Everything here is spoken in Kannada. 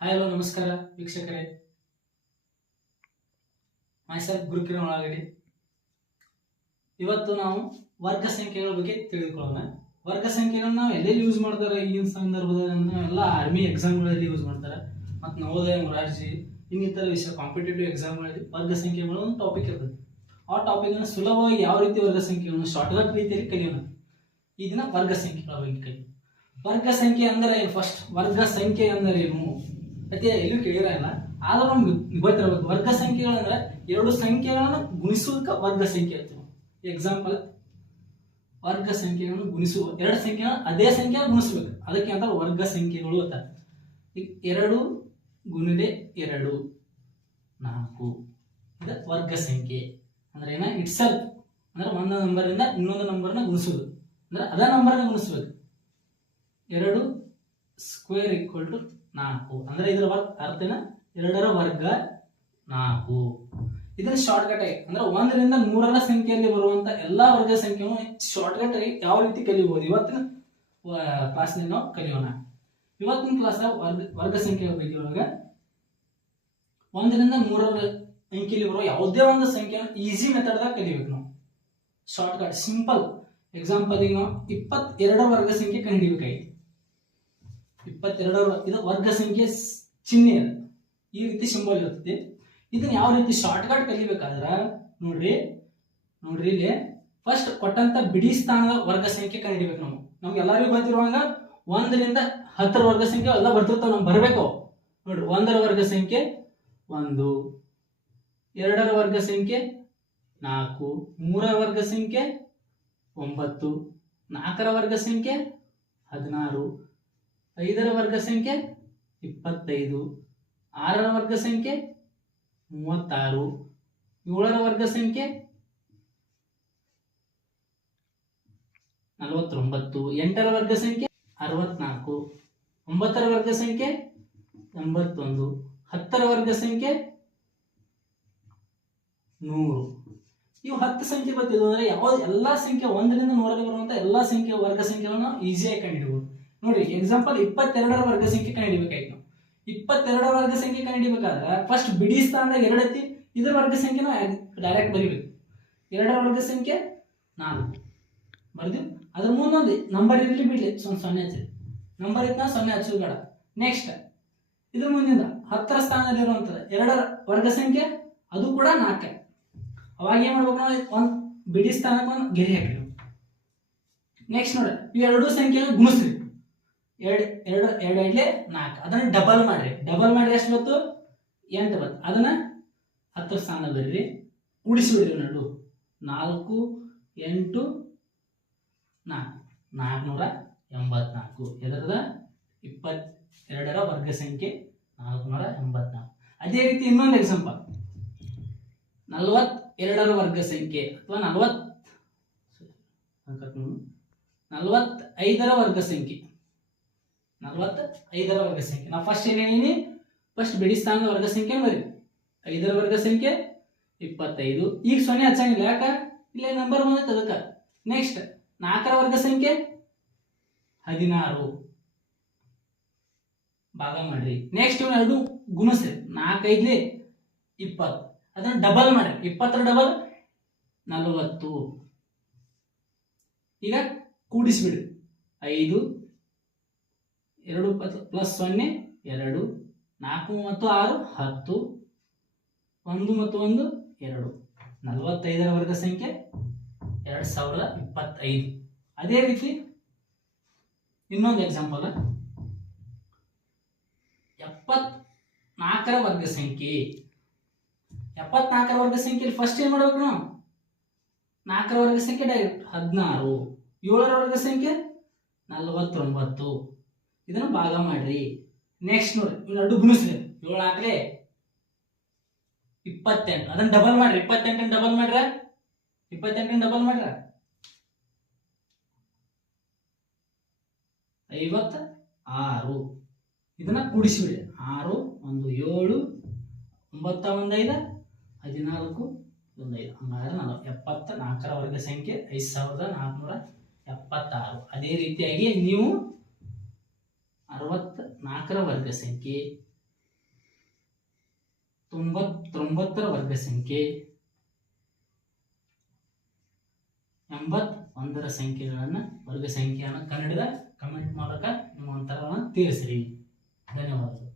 ಹಾಯ್ ಹಲೋ ನಮಸ್ಕಾರ ವೀಕ್ಷಕರೇ. ಮೈಸೆಲ್ಫ್ ಗುರುಕಿರಣ್ ಒಳಗಡೆ ಇವತ್ತು ನಾವು ವರ್ಗ ಸಂಖ್ಯೆಗಳ ಬಗ್ಗೆ ತಿಳಿದುಕೊಳ್ಳೋಣ. ವರ್ಗ ಸಂಖ್ಯೆಗಳನ್ನ ನಾವು ಎಲ್ಲೆಲ್ಲಿ ಯೂಸ್ ಮಾಡ್ತಾರೆ ಈಗಿನ ಸಂದರ್ಭದಲ್ಲಿ ಎಲ್ಲ ಆರ್ಮಿ ಎಕ್ಸಾಮ್ಗಳಲ್ಲಿ ಯೂಸ್ ಮಾಡ್ತಾರೆ, ಮತ್ತು ನವೋದಯ ಮೊರಾರ್ಜಿ ಇನ್ನಿತರ ವಿಷಯ ಕಾಂಪಿಟೇಟಿವ್ ಎಕ್ಸಾಮ್ಗಳಲ್ಲಿ ವರ್ಗ ಸಂಖ್ಯೆಗಳು ಒಂದು ಟಾಪಿಕ್ ಇರ್ತದೆ. ಆ ಟಾಪಿಕ್ ಅನ್ನು ಸುಲಭವಾಗಿ ಯಾವ ರೀತಿ ವರ್ಗ ಸಂಖ್ಯೆಗಳನ್ನು ಶಾರ್ಟ್ಕಟ್ ರೀತಿಯಲ್ಲಿ ಕಲಿಯೋಣ. ಈ ದಿನ ವರ್ಗ ಸಂಖ್ಯೆಗಳ ಬಗ್ಗೆ ಕಲಿಯೋಣ. ವರ್ಗ ಸಂಖ್ಯೆ ಅಂದರೆ ಏನು? ಫಸ್ಟ್ ವರ್ಗ ಸಂಖ್ಯೆ ಅಂದರೆ ಏನು ಅತಿ ಎಲ್ಲೂ ಕೇಳಿರಲ್ಲ, ಆದ್ರೂ ನಮ್ಗೆ ಗೊತ್ತಿರಬೇಕು. ವರ್ಗ ಸಂಖ್ಯೆಗಳಂದ್ರೆ ಎರಡು ಸಂಖ್ಯೆಗಳನ್ನು ಗುಣಿಸುವುದಕ್ಕೆ ವರ್ಗ ಸಂಖ್ಯೆ ಅಂತೀವಿ. ಎಕ್ಸಾಂಪಲ್, ವರ್ಗ ಸಂಖ್ಯೆಗಳನ್ನು ಗುಣಿಸುವ ಎರಡು ಸಂಖ್ಯೆಗಳ ಅದೇ ಸಂಖ್ಯೆ ಗುಣಿಸ್ಬೇಕು, ಅದಕ್ಕೆ ಅಂತ ವರ್ಗ ಸಂಖ್ಯೆಗಳು ಅಂತ. ಈಗ 2 ಗುಣಿಲೆ 2 4 ಇದು ವರ್ಗ ಸಂಖ್ಯೆ. ಅಂದ್ರೆ ಏನ? ಇಟ್ ಸೆಲ್ಫ್ ಅಂದ್ರೆ ಒಂದು ನಂಬರಿಂದ ಇನ್ನೊಂದು ನಂಬರ್ನ ಗುಣಿಸುವುದು, ಅಂದ್ರೆ ಅದೇ ನಂಬರ್ನ ಗುಣಿಸ್ಬೇಕು. 2 ಸ್ಕ್ವೇರ್ ಈಕ್ವಲ್ ಟು 4 ಅಂದ್ರೆ ಇದರ ಅರ್ಥನ 2ರ ವರ್ಗ 4. ಇದನ್ನ ಶಾರ್ಟ್ಕಟ್ ಆಗಿ ಅಂದ್ರೆ 1ರಿಂದ 100ರ ಸಂಖ್ಯೆಯಲ್ಲಿ ಬರುವಂತ ಎಲ್ಲಾ ವರ್ಗ ಸಂಖ್ಯೆಯನ್ನು ಶಾರ್ಟ್ಕಟ್ ಆಗಿ ಯಾವ ರೀತಿ ಕಲಿಯಬಹುದು ಇವತ್ತಿನ ಕ್ಲಾಸ್ನಲ್ಲಿ ನಾವು ಕಲಿಯೋಣ. ಇವತ್ತಿನ ಕ್ಲಾಸ್ ವರ್ಗ ಸಂಖ್ಯೆಯ ಬಗ್ಗೆ ಒಳಗ 1ರಿಂದ 100ರ ಅಂಕಿಯಲ್ಲಿ ಬರುವ ಯಾವುದೇ ಒಂದು ಸಂಖ್ಯೆಯನ್ನು ಈಸಿ ಮೆಥಡ್ದಾಗ ಕಲಿಬೇಕು ನಾವು. ಶಾರ್ಟ್ಕಟ್ ಸಿಂಪಲ್ ಎಕ್ಸಾಂಪಲ್, ಈಗ ನಾವು 22ರ ವರ್ಗ ಸಂಖ್ಯೆ ಕಂಡುಹಿಡಿಯಬೇಕಾಗಿದೆ. 22 ಇದು ವರ್ಗ ಸಂಖ್ಯೆ ಚಿಹ್ನೆ, ಈ ರೀತಿ ಸಿಂಬಲ್ ಇರ್ತದೆ. ಇದನ್ನ ಯಾವ ರೀತಿ ಶಾರ್ಟ್ಕಟ್ ಕಲಿಬೇಕಾದ್ರ ನೋಡ್ರಿ ಇಲ್ಲಿ ಫಸ್ಟ್ ಕೊಟ್ಟಂತ ಬಿಡಿ ಸ್ಥಾನದ ವರ್ಗ ಸಂಖ್ಯೆ ಕಂಡುಹಿಡಿಬೇಕು ನಾವು. ನಮ್ಗೆ ಎಲ್ಲರಿಗೂ ಗೊತ್ತಿರುವಾಗ 1ರಿಂದ 10ರ ವರ್ಗ ಸಂಖ್ಯೆ ಎಲ್ಲ ಬರ್ತಿರ್ತಾವ, ನಮ್ಗೆ ಬರಬೇಕು. ನೋಡ್ರಿ 1ರ ವರ್ಗ ಸಂಖ್ಯೆ 1, 2ರ ವರ್ಗ ಸಂಖ್ಯೆ 4, 3ರ ವರ್ಗ ಸಂಖ್ಯೆ 9, 4ರ ವರ್ಗ ಸಂಖ್ಯೆ 16, 5ರ ವರ್ಗ ಸಂಖ್ಯೆ 25, 6ರ ವರ್ಗ ಸಂಖ್ಯೆ 36, 7ರ ವರ್ಗ ಸಂಖ್ಯೆ 49, 8ರ ವರ್ಗ ಸಂಖ್ಯೆ 64, 9ರ ವರ್ಗ ಸಂಖ್ಯೆ 81, 10ರ ವರ್ಗ ಸಂಖ್ಯೆ 100. ಇವು 10 ಸಂಖ್ಯೆ ಗೊತ್ತಿದ್ದು ಅಂದ್ರೆ ಯಾವ ಎಲ್ಲಾ ಸಂಖ್ಯೆ 1ರಿಂದ 100ಕ್ಕೆ ಬರುವಂತ ಎಲ್ಲಾ ಸಂಖ್ಯೆ ವರ್ಗ ಸಂಖ್ಯೆಗಳನ್ನು ಈಸಿಯಾಗಿ ಕಂಡುಹಿಡಿಯಬಹುದು. ನೋಡಿ ಎಕ್ಸಾಂಪಲ್, 22ರ ವರ್ಗ ಸಂಖ್ಯೆ ಕಂಡುಹಿಡಿಯಬೇಕಾಯ್ತು. 22ರ ವರ್ಗ ಸಂಖ್ಯೆ ಕಂಡುಹಿಡಿಯಬೇಕಾದ್ರೆ ಫಸ್ಟ್ ಬಿಡಿ ಸ್ಥಾನದಾಗ 2 ಐತಿ, ಇದರ ವರ್ಗ ಸಂಖ್ಯೆ ಡೈರೆಕ್ಟ್ ಬರೀಬೇಕು. 2ರ ವರ್ಗ ಸಂಖ್ಯೆ 4 ಬರ್ದು, ಅದ್ರ ಮುಂದೊಂದು ನಂಬರ್ ಇರಲಿ ಬಿಡ್ಲಿ, 0 ಹಚ್ಚಿ ನಂಬರ್ ಇತ್ತ 0 ಹಚ್ಚೋದು ಬೇಡ. ನೆಕ್ಸ್ಟ್ ಇದ್ರ ಮುಂದಿಂದ 10ರ ಸ್ಥಾನದಲ್ಲಿ ಇರುವಂತದ್ದು 2ರ ವರ್ಗ ಸಂಖ್ಯೆ, ಅದು ಕೂಡ 4. ಅವಾಗ ಏನ್ ಮಾಡ್ಬೇಕು ನಾವು? ಒಂದು ಬಿಡಿ ಸ್ಥಾನಕ್ಕೆ ಒಂದು ಗೆರೆ ಹಾಕಿ. ನೆಕ್ಸ್ಟ್ ನೋಡ್ರಿ, ಈ ಎರಡು ಸಂಖ್ಯೆನ ಗುಣಿಸ್ರಿ. 2 2 4, ಅದನ್ನ ಡಬಲ್ ಮಾಡ್ರಿ. ಡಬಲ್ ಮಾಡಿ ಎಷ್ಟು ಬಂತು? 8 ಬಂತು. ಅದನ್ನ 10ರ ಸ್ಥಾನ ಬರ್ರಿ, ಉಳಿಸಿಬಿಡ್ರಿ. ನೋಡು 4 8 4 484. ಎದರದ 22ರ ವರ್ಗ ಸಂಖ್ಯೆ 484. ಅದೇ ರೀತಿ ಇನ್ನೊಂದು ಎಕ್ಸಾಂಪಲ್, 42ರ ವರ್ಗ ಸಂಖ್ಯೆ ಅಥವಾ 45ರ ವರ್ಗ ಸಂಖ್ಯೆ 45ರ ವರ್ಗ ಸಂಖ್ಯೆ. ನಾವು ಫಸ್ಟ್ ಏನೇನಿ? ಫಸ್ಟ್ ಬಿಡಿ ಸ್ಥಾನದ ವರ್ಗ ಸಂಖ್ಯೆ ಬರಿ. 5ರ ವರ್ಗ ಸಂಖ್ಯೆ 25. ಈಗ 0 ಹಚ್ಚಂಗಿಲ್ಲ, ಯಾಕ? ಇಲ್ಲೇ ನಂಬರ್ ಬಂದೈತೆ ಅದಕ್ಕೆ. ನೆಕ್ಸ್ಟ್ 4ರ ವರ್ಗ ಸಂಖ್ಯೆ 16 ಭಾಗ ಮಾಡ್ರಿ. ನೆಕ್ಸ್ಟ್ ಇವ್ ಎರಡು ಗುಣಿಸ್ರಿ. 4 5 20, ಅದನ್ನ ಡಬಲ್ ಮಾಡ್ರಿ. 20ರ ಡಬಲ್ 40. ಈಗ ಕೂಡಿಸ್ಬಿಡ್ರಿ. 5 2 ಪ್ಲಸ್ 0 2, 4 ಮತ್ತು 6 10, 1 ಮತ್ತು 1 2. 45ರ ವರ್ಗ ಸಂಖ್ಯೆ 2025. ಅದೇ ರೀತಿ ಇನ್ನೊಂದು ಎಕ್ಸಾಂಪಲ್, 74ರ ವರ್ಗ ಸಂಖ್ಯೆ. 74ರ ವರ್ಗ ಸಂಖ್ಯೆಯಲ್ಲಿ ಫಸ್ಟ್ ಏನ್ ಮಾಡ್ಬೇಕು ನಾವು? 4ರ ವರ್ಗ ಸಂಖ್ಯೆ ಡೈರೆಕ್ಟ್ 16, 7ರ ವರ್ಗ ಸಂಖ್ಯೆ 49. ಇದನ್ನ ಭಾಗ ಮಾಡ್ರಿ. ನೆಕ್ಸ್ಟ್ ನೋಡಿ, ಇವೆರಡು ಗುಣಿಸ್ರಿ. 7 4 28, ಅದನ್ನ ಡಬಲ್ ಮಾಡ್ರಿ. 28 ಡಬಲ್ ಮಾಡ್ರ 56. ಇದನ್ನ ಕೂಡಿಸಿಬಿಡಿ. 6 1 7 9 1 5 14 1 5 ಹಂಗಾದ್ರೆ 74ರ ವರ್ಗ ಸಂಖ್ಯೆ 5476. ಅದೇ ರೀತಿಯಾಗಿ ನೀವು 64ರ ವರ್ಗ ಸಂಖ್ಯೆ 99ರ ವರ್ಗ ಸಂಖ್ಯೆ, 81ರ ಸಂಖ್ಯೆಗಳನ್ನು ವರ್ಗ ಸಂಖ್ಯೆಯನ್ನು ಕನ್ನಡದ ಕಮೆಂಟ್ ಮೂಲಕ ನಿಮ್ಮ ಅಂತರವನ್ನು ತಿಳಿಸಿರಿ. ಧನ್ಯವಾದಗಳು.